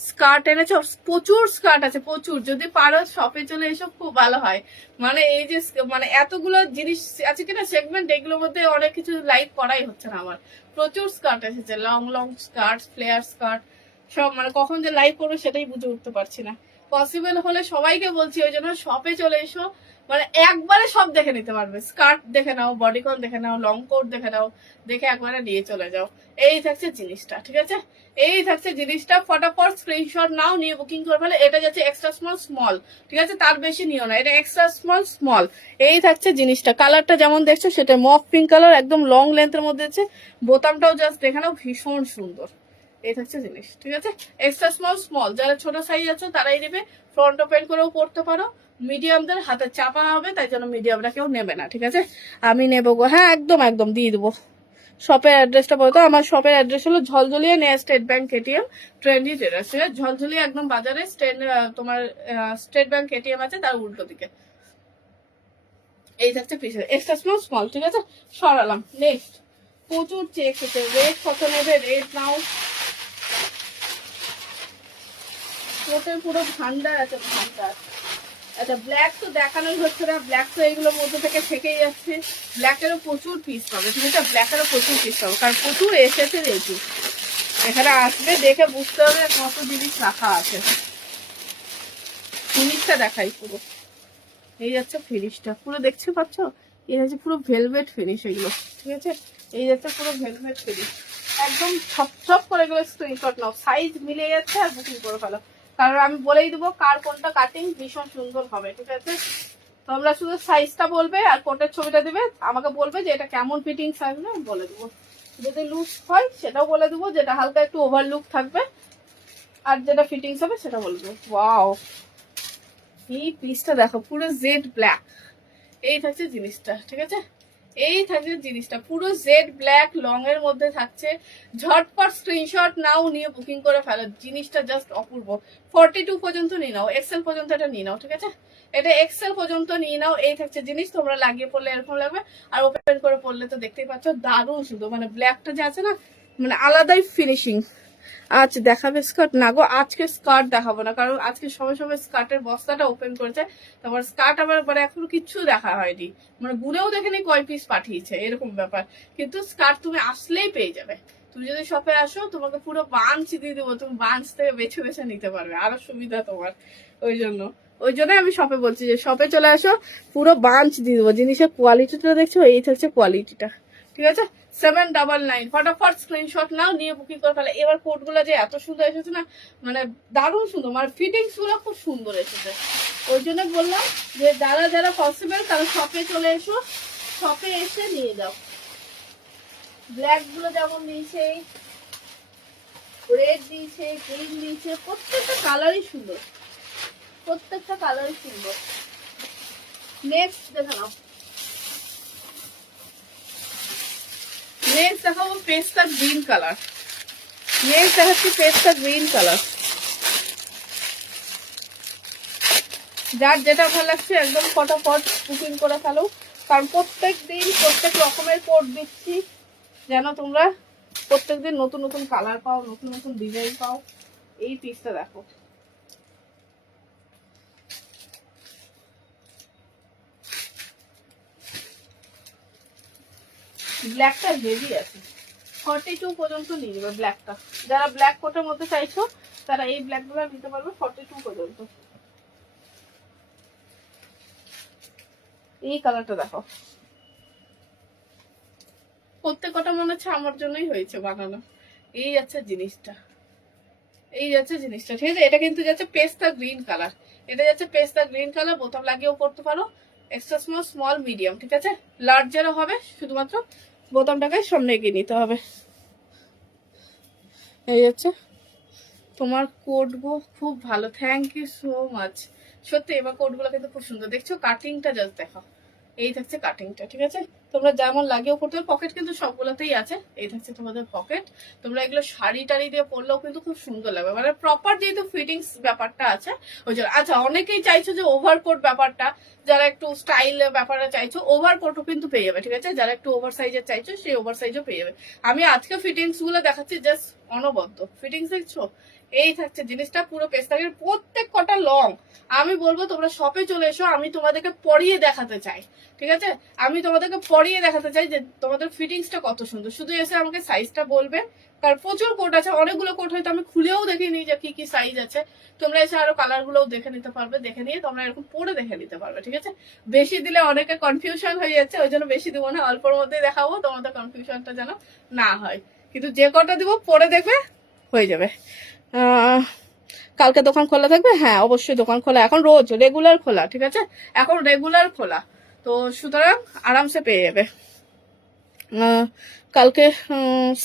স্কার্ট এনেছো, প্রচুর স্কার্ট আছে, প্রচুর, যদি পারো শপে চলে এসো, খুব ভালো হয়। মানে এই যে মানে এতগুলো জিনিস আছে কিনা সেগমেন্ট, এগুলোর মধ্যে অনেক কিছু লাইভ করাই হচ্ছে না আমার, প্রচুর স্কার্ট এসেছে, long long skirt, flare skirt সব, মানে কখন যে লাইভ করবো সেটাই বুঝে উঠতে পারছি না। পসিবল হলে সবাইকে বলছি, ওই জন্য শপে চলে এসো, মানে একবারে সব দেখে নিতে পারবে, স্কার্ট দেখে নাও, বডিকন দেখে নাও, লং কোট দেখে নাও, দেখে একবারে নিয়ে চলে যাও। এই থাকছে জিনিসটা, ঠিক আছে, এই থাকছে জিনিসটা, ফটাফট স্ক্রিনশট নাও, নিয়ে বুকিং করে ফেলে। এটা যাচ্ছে এক্সট্রা স্মল স্মল, ঠিক আছে, তার বেশি নিও না, এটা এক্সট্রা স্মল স্মল। এই থাকছে জিনিসটা, কালারটা যেমন দেখছো সেটা মফ পিঙ্ক কালার, একদম লং লেন্থের মধ্যে আছে, বোতামটাও জাস্ট দেখে নাও, ভীষণ সুন্দর। এই থাকছে জিনিস, ঠিক আছে, এক্সট্রা স্মল স্মল, যারা ছোট সাইজ আছে তারাই নেবে, ফ্রন্ট ওপেন করেও পড়তে পারো। মিডিয়ামদের হাতে চাপা হবে, তাই জন্য মিডিয়ামরা কেউ নেবে না, ঠিক আছে, আমি নেবো গো, হ্যাঁ একদম একদম দিয়ে দেবো। শপের অ্যাড্রেসটা বলতো, আমার শপের অ্যাড্রেস হলো ঝলঝলিয়া নিয়ে স্টেট ব্যাংক এটিএম ট্রেন্ডি টেরাস, ঠিক আছে, ঝলঝলিয়া একদম বাজারে তোমার স্টেট ব্যাংক এটিএম আছে তার উল্টো দিকে। এই থাকছে পিছনে এক্সট্রা স্মল স্মল, ঠিক আছে, সরালাম। নেক্সট প্রচুর চেক হচ্ছে, রেট কত নেবে, রেট নাও, পুরো ভান্ডার আছে, ভান্ডার। আচ্ছা, ব্ল্যাক তো দেখানোই হচ্ছে না, ব্ল্যাক তো এইগুলোর মধ্যে থেকে থেকেই যাচ্ছে, ব্ল্যাকেরও প্রচুর পিস পাবে, ঠিক আছে, ব্ল্যাকেরও প্রচুর পিস পাবে, কারণ প্রচুর এসেছে দেখি, এখানে আসবে দেখে বুঝতে হবে কত জিনিস রাখা আছে। ফিনিশটা দেখাই পুরো, এই যাচ্ছে ফিনিশটা, পুরো দেখতে পাচ্ছ, এই হচ্ছে পুরো ভেলভেট ফিনিশ এগুলো, ঠিক আছে, এই যাচ্ছে পুরো ভেলভেট ফিনিশ, একদম ছপ ছপ করে এগুলো স্ক্রিনশট নাও, সাইজ মিলে যাচ্ছে আর বুকিং করে ফেলো, কারণ আমি বলেই দেবো কার কোনটা কাটিং ভীষণ সুন্দর হবে, ঠিক আছে। তোমরা শুধু সাইজটা বলবে আর কোটের ছবিটা দিবে, আমাকে বলবে যে এটা কেমন ফিটিং সাইজ, আমি বলে দেবো। যদি লুজ হয় সেটাও বলে দেবো, যেটা হালকা একটু ওভারলুক থাকবে, আর যেটা ফিটিংস হবে সেটা বলবো। ওয়াও, এই পিসটা দেখো, পুরো জেড ব্ল্যাক। এই থাকছে জিনিসটা, ঠিক আছে, এই থাকছে জিনিসটা পুরো জেড ব্ল্যাক লং এর মধ্যে থাকছে। ঝটপট স্ক্রিনশট নাও, নিয়ে বুকিং করে ফেলো, জিনিসটা জাস্ট অপূর্ব। 42 পর্যন্ত নিয়ে নাও, এক্সেল পর্যন্ত এটা নিয়ে নাও, ঠিক আছে, এটা এক্সেল পর্যন্ত নিয়ে নাও। এই থাকছে জিনিস, তোমরা লাগিয়ে পড়লে এরকম লাগবে, আর ওপেন করে পড়লে তো দেখতেই পাচ্ছ দারুণ শুধু, মানে ব্ল্যাকটা যে আছে না, মানে আলাদাই ফিনিশিং। আচ্ছা দেখাবে স্কার্ট? না গো, আজকে স্কার্ট দেখাবো না, কারণ আজকে সবাই সবাই স্কার্টের বস্তাটা ওপেন করেছে, তারপর স্কার্ট আবার মানে এখনো কিচ্ছু দেখা হয়নি, মানে গুনেও দেখেনি কয় পিস পাঠিয়েছে, এরকম ব্যাপার। কিন্তু স্কার্ট তুমি আসলেই পেয়ে যাবে। তুমি যদি শপে আসো, তোমাকে পুরো বাঞ্চ দিয়ে দেবো, তুমি বাঞ্চ থেকে বেছে বেছে নিতে পারবে, আরো সুবিধা তোমার। ওই জন্য আমি শপে বলছি যে শপে চলে আসো, পুরো বাঞ্চ দিয়ে দেবো। জিনিসের কোয়ালিটিটা দেখছো, এই থাকছে কোয়ালিটিটা, ঠিক আছে। 799, ফটাফট স্ক্রিনশট নাও, নিয়ে বুকিং করে ফেলে। এবার কোট গুলো যে এত সুন্দর এসেছে না, মানে দারুণ সুন্দর, মানে ফিটিংস গুলো খুব সুন্দর এসেছে। ওই জন্য বললাম যে যারা যারা পসিবল তারা শপে চলে এসো, শপে এসে নিয়ে যাও। ব্ল্যাক গুলো যেমন দিয়েছে, রেড দিয়েছে, গ্রিন দিয়েছে, প্রত্যেকটা কালারই সুন্দর, প্রত্যেকটা কালারই সুন্দর। নেক্সট দেখে নাও, নেক্সট দেখাবো পেস্তা গ্রিন কালার। নেক্সট দেখাচ্ছি পেস্তা গ্রিন কালার। যার যেটা ভালো লাগছে একদম ফটাফট বুকিং করে ফেলো, কারণ প্রত্যেক দিন প্রত্যেক রকমের কোট দিচ্ছি, যেন তোমরা প্রত্যেকদিন নতুন নতুন কালার পাও, নতুন নতুন ডিজাইন পাও। এই পিসটা দেখো, ব্ল্যাকটা হেভি আছে, 42 পর্যন্ত নিয়ে যাবে ব্ল্যাকটা। যারা ব্ল্যাক কোটের মধ্যে চাইছো তারা এই ব্ল্যাক গুলো নিতে পারবে 42 পর্যন্ত। এই কালারটা দেখো, প্রত্যেকটা মনে হচ্ছে আমার জন্যই হয়েছে বানানো। এই যাচ্ছে জিনিসটা, এই যাচ্ছে জিনিসটা, ঠিক আছে। এটা কিন্তু যাচ্ছে পেস্তা গ্রিন কালার, এটা যাচ্ছে পেস্তা গ্রিন কালার। বোতাম লাগিয়েও পড়তে পারো, এক্সট্রা স্মল, স্মল, মিডিয়াম, ঠিক আছে। লার্জেরও হবে, শুধুমাত্র বোতামটাকে সামনে এগিয়ে নিতে হবে। এই যাচ্ছে তোমার কোটগুলো, খুব ভালো, থ্যাংক ইউ সো মাচ। সত্যি এবার কোটগুলো কিন্তু খুব সুন্দর, দেখছো কাটিংটা জাস্ট দেখো, এই থাকছে কাটিংটা, ঠিক আছে। তোমরা যেমন লাগেও করতে হবে, পকেট কিন্তু সবগুলোতেই আছে। এই থাকছে তোমাদের পকেট, তোমরা এগুলো শাড়ি টাড়ি দিয়ে পরলেও কিন্তু খুব সুন্দর লাগবে, মানে প্রপার যেহেতু ফিটিংস ব্যাপারটা আছে ওই জন্য। আচ্ছা, অনেকেই চাইছো যে ওভারকোট ব্যাপারটা, যারা একটু স্টাইল ব্যাপারটা চাইছো, ওভারকোটও কিন্তু পেয়ে যাবে, ঠিক আছে। যারা একটু ওভার সাইজের চাইছো, সেই ওভার সাইজও পেয়ে যাবে। আমি আজকে ফিটিংস গুলো দেখাচ্ছি, জাস্ট অনবদ্য ফিটিংস, দেখছো। এই থাকছে জিনিসটা, পুরো পেস্তাগের প্রত্যেক কটা লং। আমি বলবো তোমরা শপে চলে এসো, আমি তোমাদেরকে পরিয়ে দেখাতে চাই, ঠিক আছে। আমি তোমাদেরকে পরিয়ে দেখাতে চাই যে তোমাদের ফিটিংসটা কত সুন্দর। শুধু এসে আমাকে সাইজটা বলবে, কারণ প্রচুর কোট আছে, অনেকগুলো কোট হয়তো আমি খুলেও দেখিনি যে কি কি সাইজ আছে। তোমরা এসে আরো কালার গুলোও দেখে নিতে পারবে, দেখে নিয়ে তোমরা এরকম পরে দেখে নিতে পারবে, ঠিক আছে। বেশি দিলে অনেকে কনফিউশন হয়ে যাচ্ছে, ওই জন্য বেশি দেবো না, অল্পর মধ্যেই দেখাবো, তোমাদের কনফিউশনটা যেন না হয়। কিন্তু যে কটা দিব পরে দেখবে হয়ে যাবে। কালকে দোকান খোলা থাকবে? হ্যাঁ অবশ্যই দোকান খোলা, এখন রোজ রেগুলার খোলা, ঠিক আছে, এখন রেগুলার খোলা, তো সুতরাং আরামসে পেয়ে যাবে। কালকে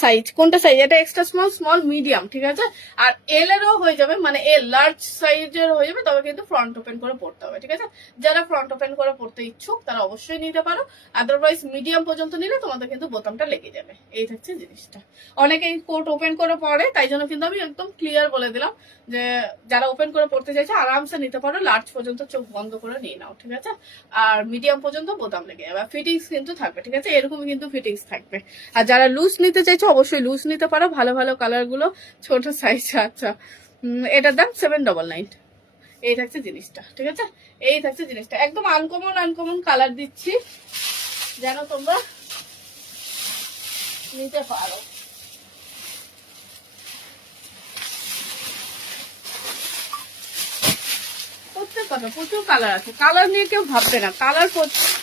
সাইজ কোনটা সাইজ? এটা এক্সট্রা স্মল, স্মল, মিডিয়াম, ঠিক আছে। আর এল এরও হয়ে যাবে, মানে এল লার্জ সাইজের হয়ে যাবে, তবে কিন্তু ফ্রন্ট ওপেন করে পড়তে হবে, ঠিক আছে। যারা ফ্রন্ট ওপেন করে পড়তে ইচ্ছুক তারা অবশ্যই নিতে পারো, আদারওয়াইজ মিডিয়াম পর্যন্ত নিলে তোমাদের কিন্তু বোতামটা লেগে যাবে। এই থাকছে জিনিসটা। অনেকেই কোট ওপেন করে পড়ে, তাই জন্য কিন্তু আমি একদম ক্লিয়ার বলে দিলাম যে যারা ওপেন করে পড়তে চাইছে আরামসে নিতে পারো, লার্জ পর্যন্ত চোখ বন্ধ করে নিয়ে নাও, ঠিক আছে। আর মিডিয়াম পর্যন্ত বোতাম লেগে যাবে, ফিটিংস কিন্তু থাকবে, ঠিক আছে, এরকমই কিন্তু ফিটিংস থাকবে। আর যারা লুজ নিতে চাইছো অবশ্যই লুজ নিতে পারো, ভালো ভালো কালার গুলো, ছোট সাইজ। আচ্ছা, এটার দাম 799। এই থাকছে জিনিসটা, ঠিক আছে। এই থাকছে জিনিসটা, একদম আনকমন আনকমন কালার দিচ্ছি যেন তোমরা নিতে পারো। প্রত্যেক কথা প্রচুর কালার আছে, কালার নিয়ে কেউ ভাববে না। কালার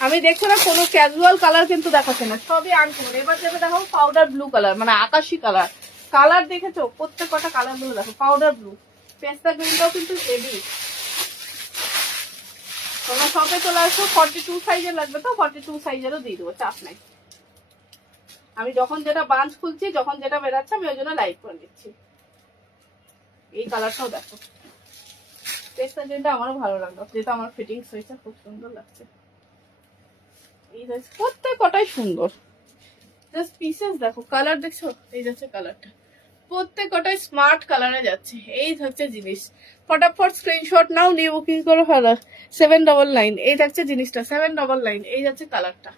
আমি দেখছো না, কোনো ক্যাজুয়াল কালার কিন্তু দেখাচ্ছে না, সবই আনকমন। এবার যেটা দেখো পাউডার ব্লু কালার, মানে আকাশি কালার। কালার দেখেছো, প্রত্যেক কটা কালার গুলো দেখো, পাউডার ব্লু, পেস্তা গ্রিনটাও কিন্তু হেভি। তোমরা শপে চলে আসো, 42 সাইজের লাগবে তো 42 সাইজেরও দিয়ে দেবো, চাপ নাই। আমি যখন যেটা বাঞ্চ খুলছি, যখন যেটা বেরাচ্ছে আমি ওই জন্য লাইভ করে দিচ্ছি। এই কালারটাও দেখো, পেস্তা গ্রিনটা আমারও ভালো লাগলো, যেটা আমার ফিটিংস হয়েছে, খুব সুন্দর লাগছে। এই প্রত্যেক কটাই সুন্দর, জাস্ট পিসেস দেখো, কালার দেখছো, এই যাচ্ছে কালারটা, প্রত্যেক কটাই স্মার্ট কালারে যাচ্ছে। এই হচ্ছে জিনিস, ফটাফট স্ক্রিনশট নাও, নিয়ে বুকিং করো। ভালো 799, এই যাচ্ছে জিনিসটা 799, এই যাচ্ছে কালারটা।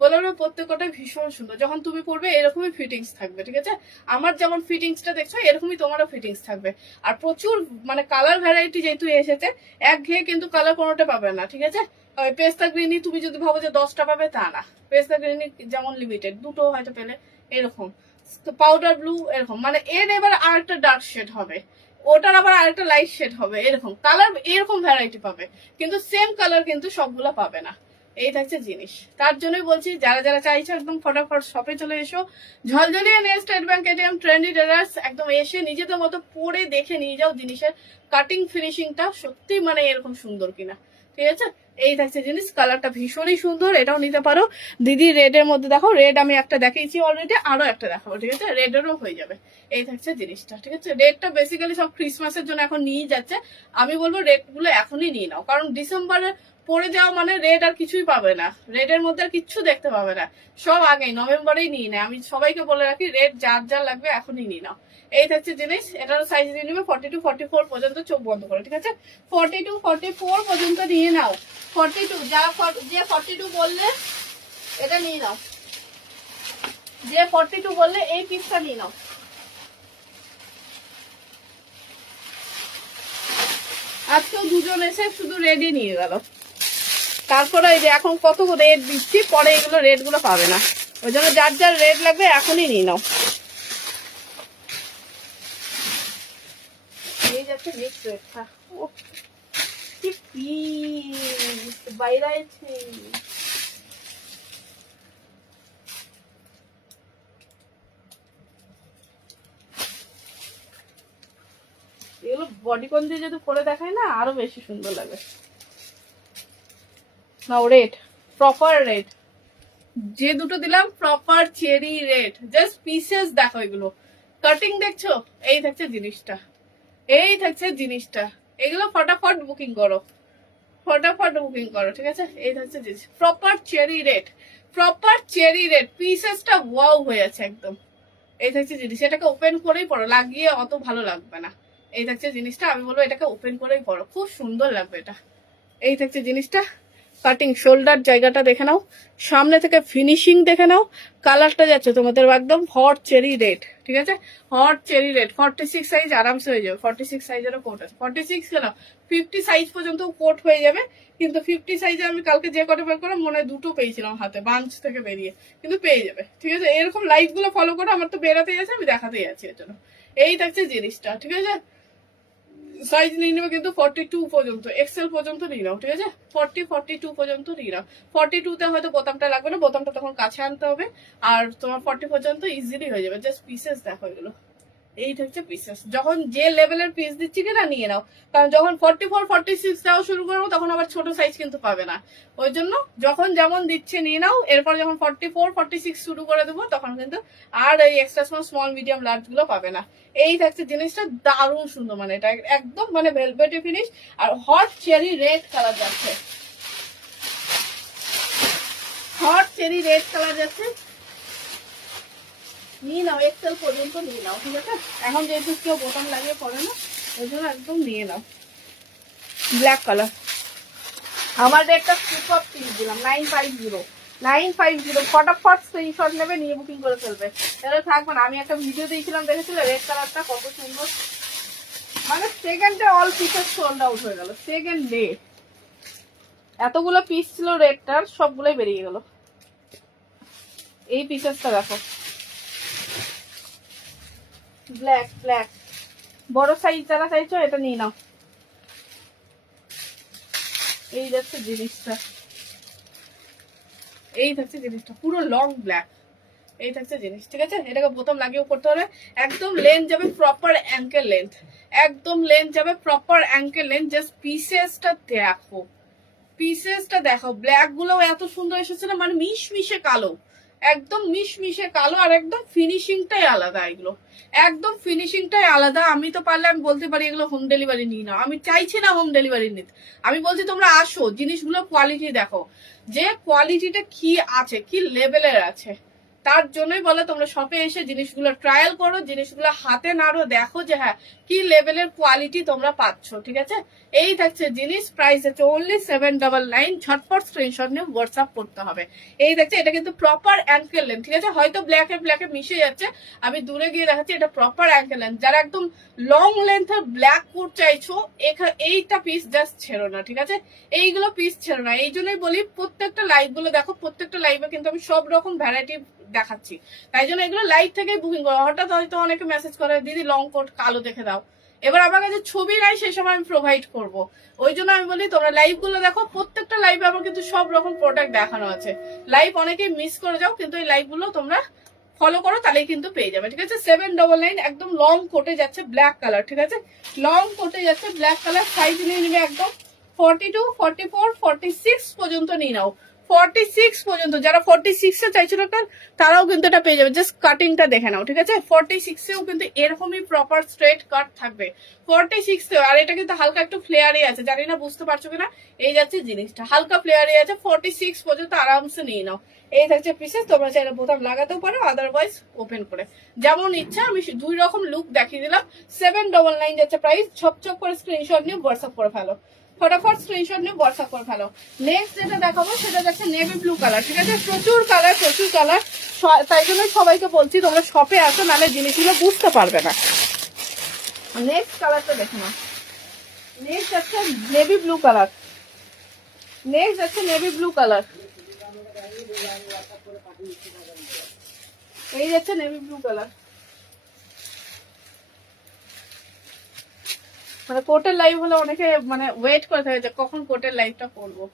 বললাম না প্রত্যেক কটাই ভীষণ সুন্দর, যখন তুমি পরবে এরকমই ফিটিংস থাকবে, ঠিক আছে? আমার যেমন ফিটিংসটা দেখছো এরকমই তোমারও ফিটিংস থাকবে। আর প্রচুর মানে কালার ভ্যারাইটি যেহেতু এসেছে, একঘেয়ে কিন্তু কালার কোনোটা পাবে না, ঠিক আছে? পেস্তা গ্রিনই তুমি যদি ভাবো যে 10টা পাবে, তা না। পেস্তা গ্রিনই যেমন লিমিটেড, দুটো হয়তো পেলে, এরকম পাউডার ব্লু, এরকম মানে এর এবার আরেকটা ডার্ক শেড হবে, ওটার আবার আরেকটা লাইট শেড হবে, এরকম কালার, এরকম ভ্যারাইটি পাবে, কিন্তু সেম কালার কিন্তু সবগুলো পাবে না। এই থাকছে জিনিস, তার জন্যই বলছি যারা যারা চাইছো একদম ফটাফট শপে চলে এসো। ঝলঝলিয়ে নিয়ে স্টেট ব্যাংক এটিএম ট্রেন্ডি টেরার্স, একদম এসে নিজেদের মতো পরে দেখে নিয়ে যাও জিনিসের কাটিং ফিনিশিংটা সত্যি মানে এরকম সুন্দর কিনা, ঠিক আছে? এই থাকছে জিনিস, কালারটা ভীষণই সুন্দর, এটাও নিতে পারো। দিদি রেড এর মধ্যে দেখো, রেড আমি একটা দেখিয়েছি অলরেডি, আরো একটা দেখাবো, ঠিক আছে? রেডেরও হয়ে যাবে। এই থাকছে জিনিসটা, ঠিক আছে? রেডটা বেসিক্যালি সব ক্রিসমাসের জন্য এখন নিয়ে যাচ্ছে, আমি বলবো রেড গুলো এখনই নিয়ে নাও, কারণ ডিসেম্বরে পরে যাওয়া মানে রেড আর কিছুই পাবে না, রেডের মধ্যে আর কিচ্ছু দেখতে পাবে না, সব আগেই নভেম্বরেই নিয়ে নেয়। আমি সবাইকে বলে রাখি রেড যার যার লাগবে এখনই নিয়ে নাও। এই থাকছে জিনিস, এটার সাইজ নিয়ে নেবে 42 44 পর্যন্ত, চোখ বন্ধ করে, ঠিক আছে? 42 44 পর্যন্ত নিয়ে নাও। 42 যে 42 বললে এটা নিয়ে নাও, যে 42 বললে এই পিসটা নিয়ে নাও। আজকেও দুজন এসে শুধু রেডই নিয়ে গেল, তারপরে এই যে এখন কত রেড দিচ্ছি, পরে এগুলো রেড গুলো পাবে না, ওই জন্য যার যার রেড লাগবে এখনই নিয়ে নাও। এই যাচ্ছে মিক্স রেডটা, ও কি পিস বাইরে আছে। এগুলো বডিকন দিয়ে যদি পরে দেখায় না আরো বেশি সুন্দর লাগে। নাও রেড, প্রপার রেড, যে দুটো দিলাম proper cherry red, just pieces দেখো, এগুলো কাটিং দেখছো। এই থাকছে জিনিসটা, এই থাকছে জিনিসটা, এগুলো ফটাফট বুকিং করো, ফটাফট বুকিং করো, ঠিক আছে? এই থাকছে জিনিস, proper cherry red, proper cherry red, পিসেসটা ওয়াও হয়ে আছে একদম। এই থাকছে জিনিস, এটাকে ওপেন করেই পড়ো, লাগিয়ে অত ভালো লাগবে না। এই থাকছে জিনিসটা, আমি বলবো এটাকে ওপেন করেই পড়ো, খুব সুন্দর লাগবে এটা। এই থাকছে জিনিসটা, কাটিং শোল্ডার জায়গাটা দেখে নাও, সামনে থেকে ফিনিশিং দেখে নাও, কালারটা যাচ্ছে তোমাদের একদম হট চেরি রেড, ঠিক আছে? হট চেরি রেড, 46 সাইজ আরামসে হয়ে যাবে, 46 সাইজেরও কোট আছে, 46 কেন 50 সাইজ পর্যন্ত কোট হয়ে যাবে। কিন্তু 50 সাইজে আমি কালকে যে কটা বের করে মনে হয় দুটো পেয়েছিলাম হাতে বাঞ্চ থেকে বেরিয়ে, কিন্তু পেয়ে যাবে, ঠিক আছে? এরকম লাইভ গুলো ফলো করো, আমার তো বেরাতেই আছে, আমি দেখাতেই আছি এর জন্য। এই থাকছে জিনিসটা, ঠিক আছে? সাইজ নিয়ে নেবে কিন্তু 42 পর্যন্ত, এক্সেল পর্যন্ত নিয়ে নাও, ঠিক আছে? 42 পর্যন্ত নিয়ে নাও। 42 তে হয়তো বোতামটা লাগবে না, বোতামটা তখন কাছে আনতে হবে, আর তোমার 40 পর্যন্ত ইজিলি হয়ে যাবে। জাস্ট পিসেস দেখো এগুলো, এই হচ্ছে পিসেস, যখন যে লেভেলের পিস দিচ্ছি কিনা নিয়ে নাও, কারণ যখন 44 46 দেওয়া শুরু করবো তখন আবার ছোট সাইজ কিন্তু পাবে না, ওই জন্য যখন যেমন দিচ্ছে নিয়ে নাও। এরপর যখন 44 46 শুরু করে দেবো তখন কিন্তু আর এই extra small small medium large গুলো পাবে না। এই থাকছে জিনিসটা, দারুণ সুন্দর, মানে এটা একদম মানে ভেলভেটি ফিনিশ, আর হট চেরি রেড কালার যাচ্ছে, হট চেরি রেড কালার যাচ্ছে। নিয়ে নাও, এক্সেল পর্যন্ত নিয়ে নাও, ঠিক আছে? এখন যেহেতু কেউ বোতাম লাগিয়ে পড়ে না, ওই জন্য একদম নিয়ে নাও। ব্ল্যাক কালার, আমার রেটটা সুপার পিস দিলাম 950 ফটাফট স্ক্রিনশট নেবে, নিয়ে বুকিং করে ফেলবে, তাহলে থাকবে না। আমি একটা ভিডিও দিয়েছিলাম, দেখেছিলে রেড কালারটা কত সুন্দর, মানে সেকেন্ডে অল পিসেস সোল্ড আউট হয়ে গেল, সেকেন্ডে এতগুলো পিস ছিল রেডটার, সবগুলোই বেরিয়ে গেল। এই পিসেসটা দেখো, ব্ল্যাক ব্ল্যাক, বড় সাইজ যারা চাইছো এটা নিয়ে নাও। এই যাচ্ছে জিনিসটা, এই থাকছে জিনিসটা পুরো লং ব্ল্যাক, এই থাকছে জিনিস, ঠিক আছে? এটাকে বোতাম লাগিয়েও করতে হবে, একদম লেন্থ যাবে প্রপার অ্যাঙ্কেল লেন্থ, একদম লেন্থ যাবে প্রপার অ্যাঙ্কেল লেন্থ। জাস্ট পিসেসটা দেখো, পিসেসটা দেখো, ব্ল্যাক গুলো এত সুন্দর এসেছে না, মানে মিশমিশে কালো, একদম মিশমিশে কালো, আর একদম ফিনিশিংটাই আলাদা। এগুলো একদম ফিনিশিংটাই আলাদা। আমি তো পারলে আমি বলতে পারি এগুলো হোম ডেলিভারি নিই না, আমি চাইছি না হোম ডেলিভারি নিতে। আমি বলছি তোমরা আসো, জিনিসগুলো কোয়ালিটি দেখো, যে কোয়ালিটিটা কি আছে, কি লেভেলের আছে। তার জন্যই বলে তোমরা শপে এসে জিনিসগুলো ট্রায়াল করো, জিনিসগুলো হাতে নাড়ো, দেখো যে হ্যাঁ কি লেভেলের কোয়ালিটি তোমরা পাচ্ছ। ঠিক আছে, এই থাকছে জিনিস, প্রাইস আছে only 799। ঝটপট স্ক্রিনশট নিয়ে হোয়াটসঅ্যাপ করতে হবে। এই দেখছে, এটা কিন্তু প্রপার অ্যাঙ্কেল লেন্থ। ঠিক আছে, হয়তো ব্ল্যাকে মিশে যাচ্ছে, আমি দূরে গিয়ে দেখাচ্ছি, এটা প্রপার অ্যাঙ্কেল লেন্থ। যারা একদম লং লেন্থের ব্ল্যাক কোট চাইছো, এইটা পিস জাস্ট ছেড়ো না। ঠিক আছে, এইগুলো পিস ছেড়ো না। এই জন্যই বলি প্রত্যেকটা লাইভ গুলো দেখো, প্রত্যেকটা লাইভে কিন্তু আমি সব রকম ভ্যারাইটি দেখাচ্ছি। তাই জন্য এগুলো লাইভ থেকে বুকিং করো। হঠাৎ হয়তো অনেকে মেসেজ করে দিদি লং কোট কালো দেখে দাও, এবার আমার কাছে ছবি নাই, সেই সময় আমি প্রোভাইড করব। ওই জন্য আমি বলি তোমরা লাইভ গুলো দেখো, প্রত্যেকটা লাইভে আমার কিন্তু সব রকম প্রোডাক্ট দেখানো আছে। লাইভ অনেকেই মিস করে যাও, কিন্তু এই লাইভ গুলো তোমরা ফলো করো, তাহলেই কিন্তু পেয়ে যাবে। ঠিক আছে, 799, একদম লং কোটে যাচ্ছে ব্ল্যাক কালার। ঠিক আছে, লং কোটে যাচ্ছে ব্ল্যাক কালার। সাইজ নিয়ে নিবে একদম 42, 44, 46 পর্যন্ত নিয়ে নাও। 46 পর্যন্ত, যারা 46 এ চাইছো না তারাও কিন্তু এটা পেয়ে যাবে। জাস্ট কাটিংটা দেখে নাও। ঠিক আছে, 46 এও কিন্তু এরকমই প্রপার স্ট্রেট কাট থাকবে 46 এও। আর এটা কিন্তু হালকা একটু ফ্লেয়ারি আছে, জানি না বুঝতে পারছো কিনা। এই যাচ্ছে জিনিসটা, হালকা ফ্লেয়ারি আছে, 46 পর্যন্ত আরামসে নিয়ে নাও। এই থাকছে পিসেস, তোমরা চাইলে বোতাম লাগাতেও পারো, আদারওয়াইজ ওপেন করে, যেমন ইচ্ছা। আমি দুই রকম লুক দেখিয়ে দিলাম। 799 যাচ্ছে প্রাইস। ছপ করে স্ক্রিনশট নিয়ে হোয়াটসঅ্যাপ করে ফেলো, ফটাফট স্ক্রিনশট নিয়ে হোয়াটসঅ্যাপ করে ফেলো। নেক্সট যেটা দেখাবো সেটা যাচ্ছে নেভি ব্লু কালার। ঠিক আছে, প্রচুর কালার, তাই জন্য সবাইকে বলছি তোমরা শপে আসো, নাহলে জিনিসগুলো বুঝতে পারবে না। নেক্সট কালারটা দেখে নাও। নেক্সট যাচ্ছে নেভি ব্লু কালার। নেক্সট যাচ্ছে নেভি ব্লু কালার। এই যাচ্ছে নেভি ব্লু কালার। মানে কোটের লাইভ হলে অনেকে মানে ওয়েট করে থাকে যে কখন কোটের লাইভটা করবো।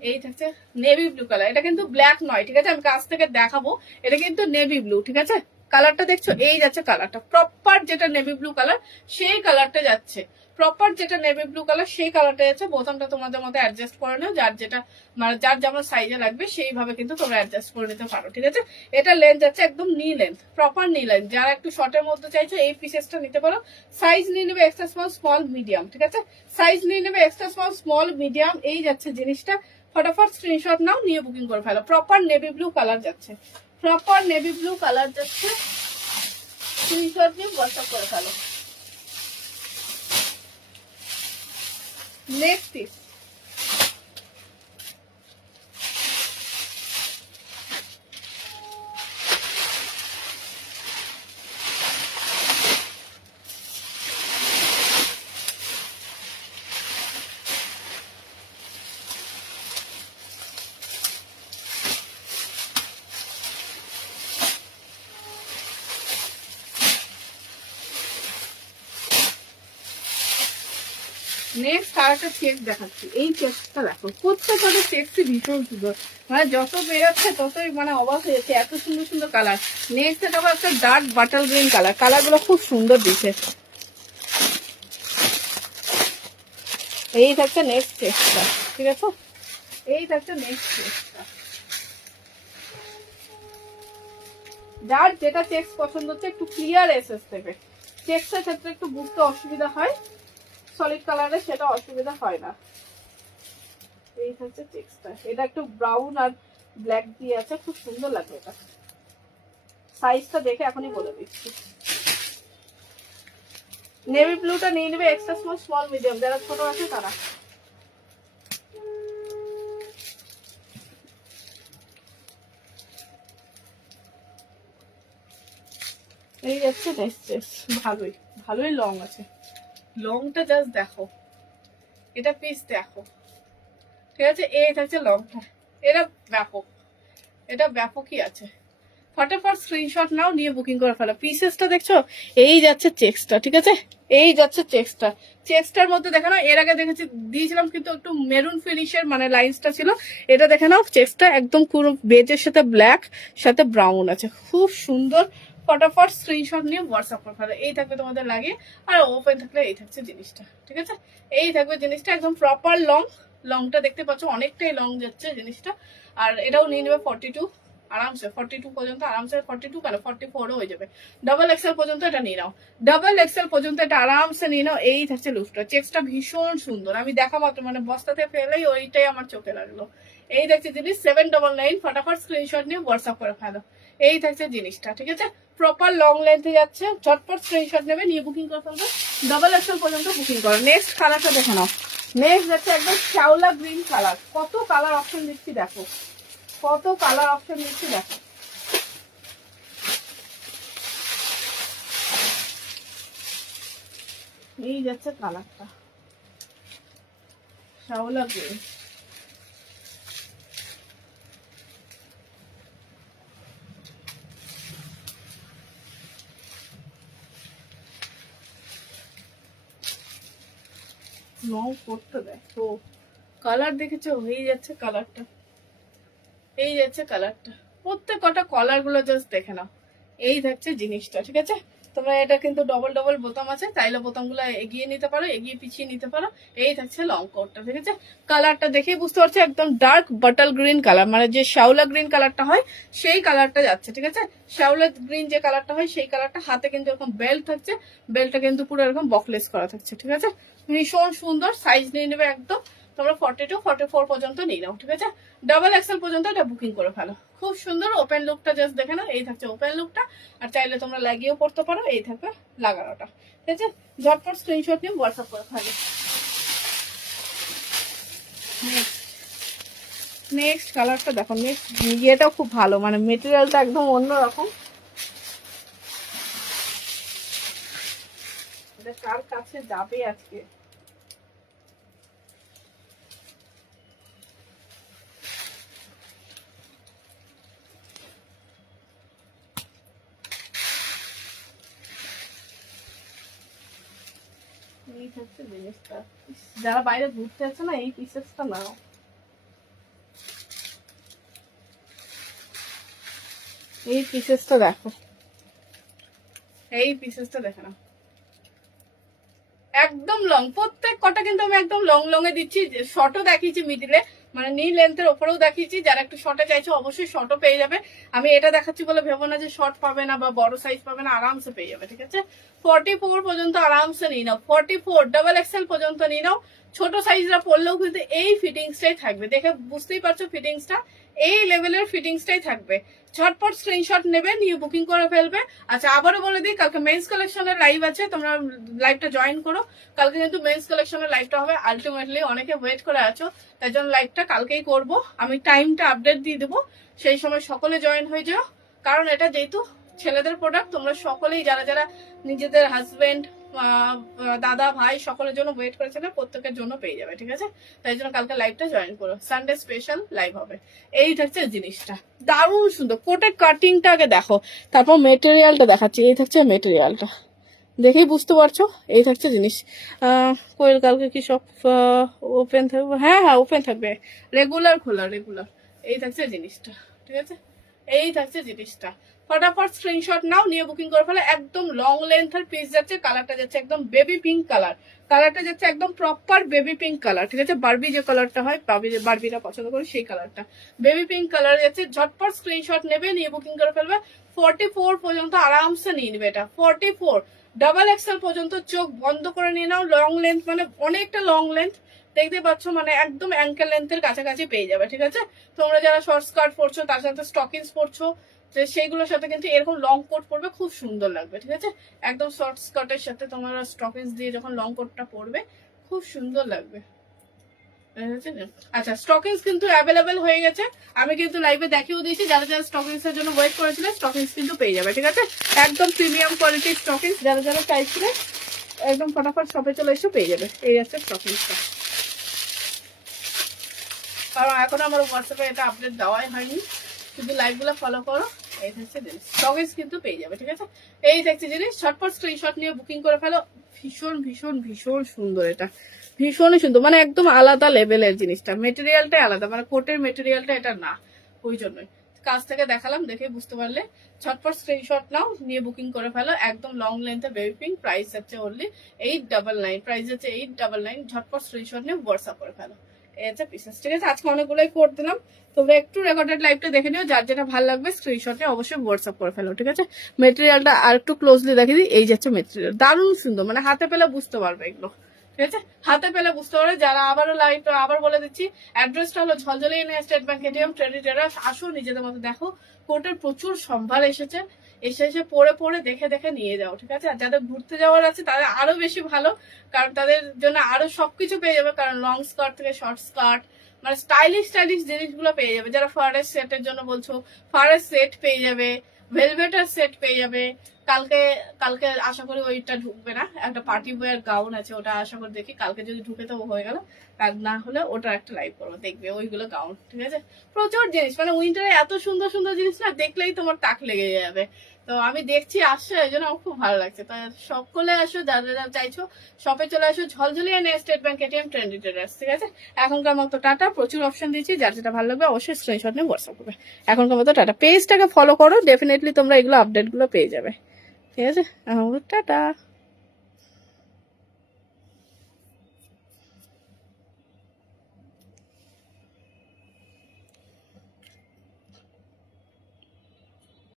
এই থাকছে নেভি ব্লু কালার। এটা কিন্তু ব্ল্যাক নয়। ঠিক আছে, আমি কাছ থেকে দেখাবো, এটা কিন্তু নেভি ব্লু। ঠিক আছে, কালারটা দেখছো, এই যাচ্ছে কালারটা, প্রপার যেটা নেভি ব্লু কালার সেই কালারটা যাচ্ছে। প্রপার যেটা নেভি ব্লু কালার সেই কালারটা যাচ্ছে। বোতামটা তোমাদের মধ্যে অ্যাডজাস্ট করে নাও, যার যেটা মানে যার যেমন সাইজে লাগবে সেইভাবে কিন্তু তোমরা অ্যাডজাস্ট করে নিতে পারো। ঠিক আছে, এটা লেন্থ যাচ্ছে একদম নি লেন্থ, প্রপার নি লেন্থ। যারা একটু শর্টের মধ্যে চাইছো এই পিসেসটা নিতে পারো। সাইজ নিয়ে নেবে এক্সট্রা স্মল, স্মল, মিডিয়াম। ঠিক আছে, সাইজ নিয়ে নেবে এক্সট্রা স্মল, স্মল, মিডিয়াম। এই যাচ্ছে জিনিসটা, ফটাফট স্ক্রিনশট নাও, নিয়ে বুকিং করে ফেলো। প্রপার নেভি ব্লু কালার যাচ্ছে, প্রপার নেভি ব্লু কালার যাচ্ছে। স্ক্রিনশট নিয়ে হোয়াটসঅ্যাপ করে ফেলো। নেক্সট পিস, নেক্সট আরেকটা চেক দেখাচ্ছি। এই চেকটা দেখো, প্রত্যেকটা চেকসই ভীষণ সুন্দর, মানে যত বেরোচ্ছে ততই মানে অবাক হয়ে যাচ্ছে, এত সুন্দর সুন্দর কালার। নেক্সট এটা একটা dark butter green colour, colour গুলো খুব সুন্দর দিচ্ছে। এই থাকছে নেক্সট চেকটা। ঠিক আছে, এই থাকছে নেক্সট চেকটা। যার যেটা চেকস পছন্দ হচ্ছে, একটু ক্লিয়ার এসেস দেবে। চেকসের ক্ষেত্রে একটু বুঝতে অসুবিধা হয়, সলিড কালারে সেটা অসুবিধা হয় না। এই হচ্ছে চেকসটা, এটা একটু ব্রাউন আর ব্ল্যাক দিয়ে আছে, খুব সুন্দর লাগে এটা। সাইজটা দেখে এখনই বলে দিচ্ছি। নেভি ব্লুটা নিয়ে নেবে এক্সট্রা স্মল, স্মল, মিডিয়াম। যারা ছোট আছে তারা। এই যাচ্ছে নেক্সট, ভালোই ভালোই লং আছে। লংটা জাস্ট দেখো, এটা পিস দেখো। ঠিক আছে, এই থাকছে লংটা, এটা ব্যাপক, এটা ব্যাপকই আছে। ফটাফট স্ক্রিনশট নাও, নিয়ে বুকিং করে ফেলো। পিসেসটা দেখছো, এই যাচ্ছে চেক্সটা। ঠিক আছে, এই যাচ্ছে চেক্সটা। চেক্সটার মধ্যে দেখে নাও, এর আগে দেখেছি দিয়েছিলাম কিন্তু একটু মেরুন ফিনিশের মানে লাইন্সটা ছিল। এটা দেখে নাও, চেক্সটা একদম পুরো বেজের সাথে ব্ল্যাক সাথে ব্রাউন আছে, খুব সুন্দর। ফটাফট স্ক্রিনশট নিয়ে হোয়াটসঅ্যাপ করে ফেলো। এই থাকবে তোমাদের লাগে, আর ওপেন থাকলে এই থাকছে জিনিসটা। ঠিক আছে, এই থাকবে জিনিসটা, একদম প্রপার লং, লংটা দেখতে পাচ্ছ অনেকটাই লং যাচ্ছে জিনিসটা। আর এটাও নিয়ে নেবে 42 আরামসে, 42 পর্যন্ত আরামসে, 42 কেন 44ও হয়ে যাবে। ডাবল এক্সেল পর্যন্ত এটা নিয়ে নাও, ডাবল এক্সেল পর্যন্ত এটা আরামসে নিয়ে নাও। এই থাকছে লুজটা, চেক্সটা ভীষণ সুন্দর, আমি দেখা মাত্র মানে বস্তাতে ফেলেই ওইটাই আমার চোখে লাগলো। এই দেখছে জিনিস 799, ফটাফট স্ক্রিনশট নিয়ে হোয়াটসঅ্যাপ করে ফেলো। এই থাকছে জিনিসটা, ঠিক আছে, প্রপার লং লেন্থে যাচ্ছে, ঝটপট স্ক্রিনশট নেবে, নিয়ে বুকিং করে ফেলবে। ডাবল এক্সেল পর্যন্ত বুকিং করো। নেক্সট কালারটা দেখে নাও, নেক্সট যাচ্ছে একদম শ্যাওলা গ্রিন কালার। কত কালার অপশন দিচ্ছি দেখো, কত কালার অপশন দিচ্ছি দেখো। এই যাচ্ছে কালারটা শ্যাওলা গ্রিন। লং করতে দেয় তো কালার দেখেছো, হয়ে যাচ্ছে কালারটা, এই যাচ্ছে কালারটা। প্রত্যেক কটা কলার গুলো জাস্ট দেখে নাও। এই থাকছে জিনিসটা, ঠিক আছে। তোমরা এটা কিন্তু ডবল ডবল বোতাম আছে, চাইলে বোতামগুলো এগিয়ে নিতে পারো, এগিয়ে পিছিয়ে নিতে পারো। এই থাকছে লং কোটটা, ঠিক আছে। কালারটা দেখেই বুঝতে পারছো একদম ডার্ক বাটাল গ্রিন কালার, মানে যে শ্যাওলা গ্রিন কালারটা হয় সেই কালারটা যাচ্ছে, ঠিক আছে। শ্যাওলা গ্রিন যে কালারটা হয় সেই কালারটা। হাতে কিন্তু এরকম বেল্ট থাকছে, বেল্টটা কিন্তু পুরো এরকম বকলেস করা থাকছে, ঠিক আছে। ভীষণ সুন্দর, সাইজ নিয়ে নেবে একদম তোমরা 42 44 পর্যন্ত নিয়ে নাও, ঠিক আছে। ডাবল এক্সেল পর্যন্ত এটা বুকিং করে ফেলো। খুব সুন্দর ওপেন লুকটা জাস্ট দেখে নাও। এই থাকছে ওপেন লুকটা, আর চাইলে তোমরা লাগিয়েও পড়তে পারো। এই থাকবে লাগানোটা, ঠিক আছে। ঝটপট স্ক্রিনশট নিয়ে হোয়াটসঅ্যাপ করে ফেলো। নেক্সট কালারটা দেখো, নেক্সট ইয়েটাও খুব ভালো, মানে মেটেরিয়ালটা একদম অন্যরকম। কার কাছে যাবে আজকে? এই হচ্ছে জিনিসটা, যারা বাইরে ঘুরতে যাচ্ছে না এই পিসেসটা নাও। এই পিসেসটা দেখো, এই পিসেসটা দেখো না, একদম লং। প্রত্যেক কটা কিন্তু আমি একদম লং লং এ দিচ্ছি, শর্টও দেখিয়েছি মিডিলে, মানে নি লেন্থের ওপরেও দেখিয়েছি। যারা একটু শর্টে চাইছো অবশ্যই শর্টও পেয়ে যাবে। আমি এটা দেখাচ্ছি বলে ভেবো না যে শর্ট পাবে না বা বড় সাইজ পাবে না, আরামসে পেয়ে যাবে, ঠিক আছে। 44 পর্যন্ত আরামসে নিয়ে নাও, 44 ডাবল এক্সেল পর্যন্ত নিয়ে নাও। ছোট সাইজরা পরলেও কিন্তু এই ফিটিংসটাই থাকবে, দেখে বুঝতেই পারছো ফিটিংসটা এই লেভেলের ফিটিংসটাই থাকবে। ঝটপট স্ক্রিনশট নেবে, নিয়ে বুকিং করে ফেলবে। আচ্ছা আবারও বলে দিই, কালকে মেন্স কালেকশনের লাইভ আছে, তোমরা লাইভটা জয়েন করো। কালকে কিন্তু মেন্স কালেকশনের লাইভটা হবে। আলটিমেটলি অনেকে ওয়েট করে আছো, তাই জন্য লাইভটা কালকেই করব। আমি টাইমটা আপডেট দিয়ে দেবো, সেই সময় সকলে জয়েন হয়ে যাও। কারণ এটা যেহেতু ছেলেদের প্রোডাক্ট, তোমরা সকলেই যারা যারা নিজেদের হাজবেন্ড, দাদা ভাই সকলের জন্য ওয়েট করেছে না, প্রত্যেকের জন্য পেয়ে যাবে, ঠিক আছে। তাই জন্য কালকে লাইভটা জয়েন করো, সানডে স্পেশাল লাইভ হবে। এই থাকছে জিনিসটা, দারুণ সুন্দর। কোটের কাটিংটা আগে দেখো, তারপর মেটেরিয়ালটা দেখাচ্ছি। এই থাকছে মেটেরিয়ালটা, দেখেই বুঝতে পারছো। এই থাকছে জিনিস। কোয়েল কালকে কি সব ওপেন থাকবে? হ্যাঁ হ্যাঁ ওপেন থাকবে, রেগুলার খোলা রেগুলার। এই থাকছে জিনিসটা, ঠিক আছে। এই থাকছে জিনিসটা, ফটাফট স্ক্রিনশট নাও, নিয়ে বুকিং করে ফেলে। একদম লং লেন্থের পিস যাচ্ছে, কালারটা যাচ্ছে একদম বেবি পিঙ্ক কালার, কালারটা যাচ্ছে একদম প্রপার বেবি পিঙ্ক কালার, ঠিক আছে। বারবি যে কালারটা হয়, বারবিরা পছন্দ করে সেই কালারটা বেবি পিঙ্ক কালার যাচ্ছে। ঝটপট স্ক্রিনশট নেবে, নিয়ে বুকিং করে ফেলবে। 44 পর্যন্ত আরামসে নিয়ে নেবে এটা, 44 ডাবল এক্সেল পর্যন্ত চোখ বন্ধ করে নিয়ে নাও। লং লেন্থ মানে অনেকটা লং লেন্থ দেখতে পাচ্ছ, মানে একদম অ্যাঙ্কেল লেন্থের কাছাকাছি পেয়ে যাবে, ঠিক আছে। তোমরা যারা শর্ট স্কার্ট পরছো, তার সাথে স্টকিংস পরছো, সেইগুলোর সাথে কিন্তু এরকম লং কোট পরবে, খুব সুন্দর লাগবে, ঠিক আছে। একদম শর্ট স্কার্টের সাথে তোমরা স্টকিংস দিয়ে যখন লং কোটটা পরবে খুব সুন্দর লাগবে। আচ্ছা স্টকিংস কিন্তু অ্যাভেলেবেল হয়ে গেছে, আমি কিন্তু লাইভে দেখিয়েও দিয়েছি। যারা যারা স্টকিংস এর জন্য ওয়েট করেছিলেন, স্টকিংস কিন্তু পেয়ে যাবে, ঠিক আছে। একদম প্রিমিয়াম কোয়ালিটির স্টকিংস, যারা যারা চাইছিলেন একদম ফটাফট শপে চলে এসে পেয়ে যাবে। এই আছে স্টকিংসটা, কারণ এখন আমার হোয়াটসঅ্যাপে এটা আপডেট দেওয়াই হয়নি, শুধু লাইভগুলো ফলো করো। এই থাকছে জিনিস, স্টকিংস কিন্তু পেয়ে যাবে, ঠিক আছে। এই থাকছে জিনিস, ঝটপট স্ক্রিনশট নিয়ে বুকিং করে ফেলো। ভীষণ ভীষণ ভীষণ সুন্দর, এটা ভীষণই সুন্দর, মানে একদম আলাদা লেভেলের জিনিসটা। মেটেরিয়ালটাই আলাদা, মানে কোটের মেটেরিয়ালটা এটা না, ওই জন্যই কাছ থেকে দেখালাম, দেখে বুঝতে পারলে। ঝটপট স্ক্রিনশট নাও, নিয়ে বুকিং করে ফেলো। একদম লং লেন্থে বেবি পিঙ্ক, প্রাইস আছে অনলি 899, প্রাইস আছে 899। ঝটপট স্ক্রিনশট নিয়ে হোয়াটসঅ্যাপ করে ফেলো। এই হচ্ছে পিসেস, ঠিক আছে। আজকে অনেকগুলোই কোড দিলাম, তোমরা একটু রেকর্ডেড লাইভটা দেখে নিও, যার যেটা ভালো লাগবে স্ক্রিনশটে অবশ্যই হোয়াটসঅ্যাপ করে ফেলো, ঠিক আছে। মেটেরিয়ালটা আর একটু ক্লোজলি দেখিয়ে দিই, এই যাচ্ছে মেটেরিয়াল, দারুণ সুন্দর, মানে হাতে পেলে বুঝতে পারবে এগুলো, ঠিক আছে, হাতে পেলে বুঝতে পারবে। যারা আবারও লাইভটা আবার বলে দিচ্ছি, অ্যাড্রেসটা হলো ঝলঝলি ইন্ডিয়া স্টেট ব্যাংক এটিএম ট্রেডি টেরাস। আসো নিজেদের মতো দেখো, কোর্টের প্রচুর সম্ভার এসেছে, এসে পরে পরে দেখে দেখে নিয়ে যাও, ঠিক আছে। আর যাদের ঘুরতে যাওয়ার আছে তাদের আরো বেশি ভালো, কারণ তাদের জন্য আরো সবকিছু পেয়ে যাবে, কারণ লং স্কার্ট থেকে শর্ট স্কার্ট, মানে স্টাইলিশ স্টাইলিশ জিনিসগুলো পেয়ে যাবে। যারা ফরেস্ট সেটের জন্য বলছো, ফরেস্ট সেট পেয়ে যাবে, ভেলভেটার সেট পেয়ে যাবে। কালকে কালকে আশা করি ওইটা ঢুকবে না, একটা পার্টি ওয়্যার গাউন আছে, ওটা আশা করি দেখি কালকে যদি ঢুকে তো হয়ে গেল, আর না হলে ওটা একটা লাইভ করবো, দেখবে ওইগুলো গাউন, ঠিক আছে। প্রচুর জিনিস, মানে উইন্টারে এত সুন্দর সুন্দর জিনিস না, দেখলেই তোমার তাক লেগে যাবে। তো আমি দেখছি আসছে, এই জন্য আমার খুব ভালো লাগছে। তো সকলে আসো, যারা চাইছো শপে চলে আসো, ঝলঝলি state bank ATM trendy traders, ঠিক আছে। এখনকার মতো টাটা, প্রচুর অপশন দিচ্ছি, যার যেটা ভালো লাগবে অবশ্যই স্ক্রিনশট নিয়ে হোয়াটসঅ্যাপ করবে। এখনকার মতো টাটা, পেজটাকে ফলো করো, ডেফিনেটলি তোমরা এগুলো আপডেট গুলো পেয়ে যাবে, ঠিক আছে। এখন টাটা।